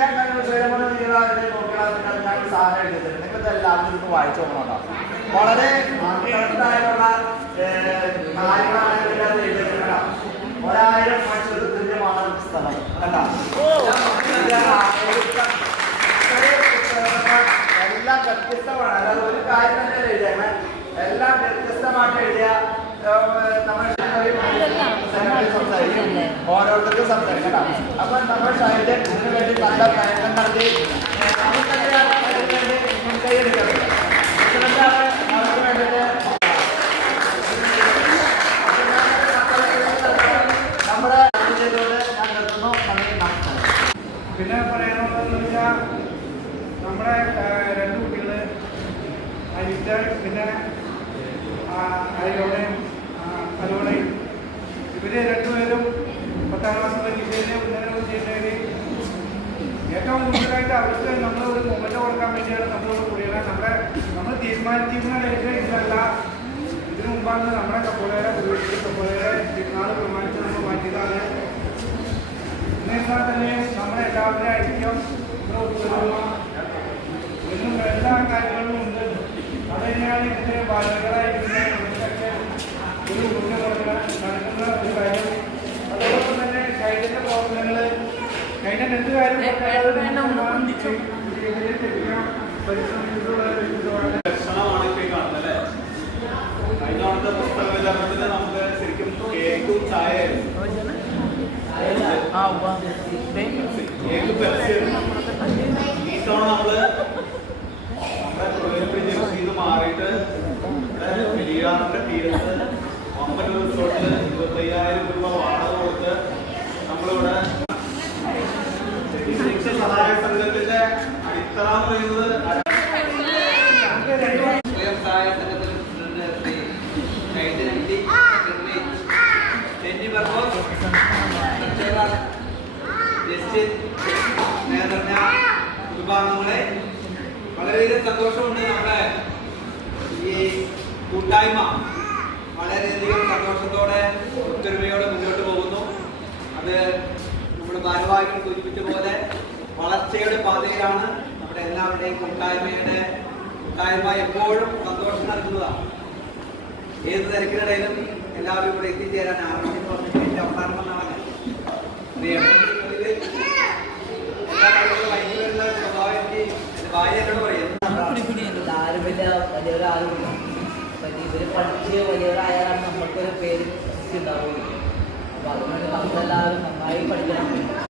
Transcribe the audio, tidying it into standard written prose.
ഞാൻ സാധനം എഴുതിയിട്ടുണ്ട്. നിങ്ങൾക്ക് എല്ലാവരും ഇത് വായിച്ചു നോക്കണം. വളരെ അർത്ഥവത്തായിട്ടുള്ള കാര്യങ്ങളാണ് എഴുതിയിട്ടുണ്ടോ. 1000 മനുഷ്യർ തുല്യമാണ് പുസ്തകം കണ്ടോ. എല്ലാം വ്യത്യസ്തമാണ്. അല്ലാതെ ഒരു കാര്യം തന്നെ എഴുതിയാണ്. എല്ലാം വ്യത്യസ്തമായിട്ട് എഴുതിയ നമ്മുടെ ഓരോരുത്തർക്കും സംസാരിക്കണം. അപ്പൊ നമ്മുടെ ശൈലജൻ ഇതിനു വേണ്ടി നല്ല പ്രയത്നം നടത്തി കൈയെടുക്കുന്നത് അവർക്ക് വേണ്ടിയിട്ട് നമ്മുടെ ചെയ്തുകൊണ്ട് ഞാൻ നിർത്തുന്നു. പിന്നെ പറയാനുള്ളതെന്ന് വെച്ചാൽ നമ്മുടെ 2 കുട്ടികള് അനിറ്റ പിന്നെ അയലോടെയും അലോടെയും ഇവര് 2 പേരും 10ാം ക്ലാസ് പരീക്ഷയിൽ ഉന്നത വിജയിച്ചവര് ഏറ്റവും കൂടുതലായിട്ട് അവർക്ക് നമ്മൾ ഒരു മൊമെന്റ് കൊടുക്കാൻ വേണ്ടിയാണ് നമ്മളോട് കുട്ടികളെ നമ്മൾ തീരുമാനിച്ചിരുന്ന ഡേറ്റ് ഇതല്ല. ഇതിനു മുമ്പാണ് നമ്മുടെ കപ്പോളയുടെ തിരുനാൾ പ്രമാണിച്ച് നമ്മൾ മാറ്റിയതാണ്. എന്നിരുന്നാൽ തന്നെ നമ്മുടെ എല്ലാവരുടെയും ഐക്യം എന്നും എല്ലാ കാര്യങ്ങളിലും ഉണ്ട്. അത് തന്നെയാണ് ഇതിന്റെ ബാലകളായിരിക്കുന്നത് നമുക്കൊക്കെ ഒരു നടക്കുന്ന ഒരു കാര്യം. അതോടൊപ്പം തന്നെ ശൈലജ പ്രവർത്തനങ്ങൾ കഴിഞ്ഞ 2 കാര്യം ലക്ഷണമാണ് ഇപ്പൊ ഈ കാണുന്നത് അല്ലേ. കഴിഞ്ഞ തവണത്തെ പുസ്തക വിതരണത്തിന് നമുക്ക് ശരിക്കും കേക്കും ചായയായിരുന്നു. കേക്ക് പെപ്സിയായിരുന്നു. ഈ തവണ നമ്മള് ഇത് മാറിയിട്ട് പെരിയാറിന്റെ തീരത്ത് അമ്പലൂർ റിസോർട്ടില് 25,000 രൂപ വാടക കൊടുത്ത് നമ്മളിവിടെ സഹായ സംഘത്തിന്റെ അടിത്തറ എന്ന് പറയുന്നത് സഹായ സംഘത്തിൽ വിഭാഗങ്ങളെ വളരെയധികം സന്തോഷമുണ്ട്. നമ്മുടെ ഈ കൂട്ടായ്മ വളരെയധികം സന്തോഷത്തോടെ ഒത്തൊരുമയോടെ മുന്നോട്ട് പോകുന്നു. അത് നമ്മുടെ ഭാരവാഹികൾ സൂചിപ്പിച്ച പോലെ വളർച്ചയുടെ പാതയിലാണ്. നമ്മുടെ എല്ലാവരുടെയും കൂട്ടായ്മ എപ്പോഴും സന്തോഷം നൽകുന്നതാണ്. ഏത് തിരക്കിനിടയിലും എല്ലാവരും ഇവിടെ എത്തിച്ചേരാൻ ആവശ്യം വന്നിട്ട് അവസാനമെന്നാണ് ഇവര് പഠിച്ച് വലിയവരായാലാണ് നമ്മൾക്കൊരു പേര് ഉണ്ടാവുകയുള്ളൂ. അപ്പൊ അതുകൊണ്ട് നമ്മളെല്ലാവരും നന്നായി പഠിക്കണം.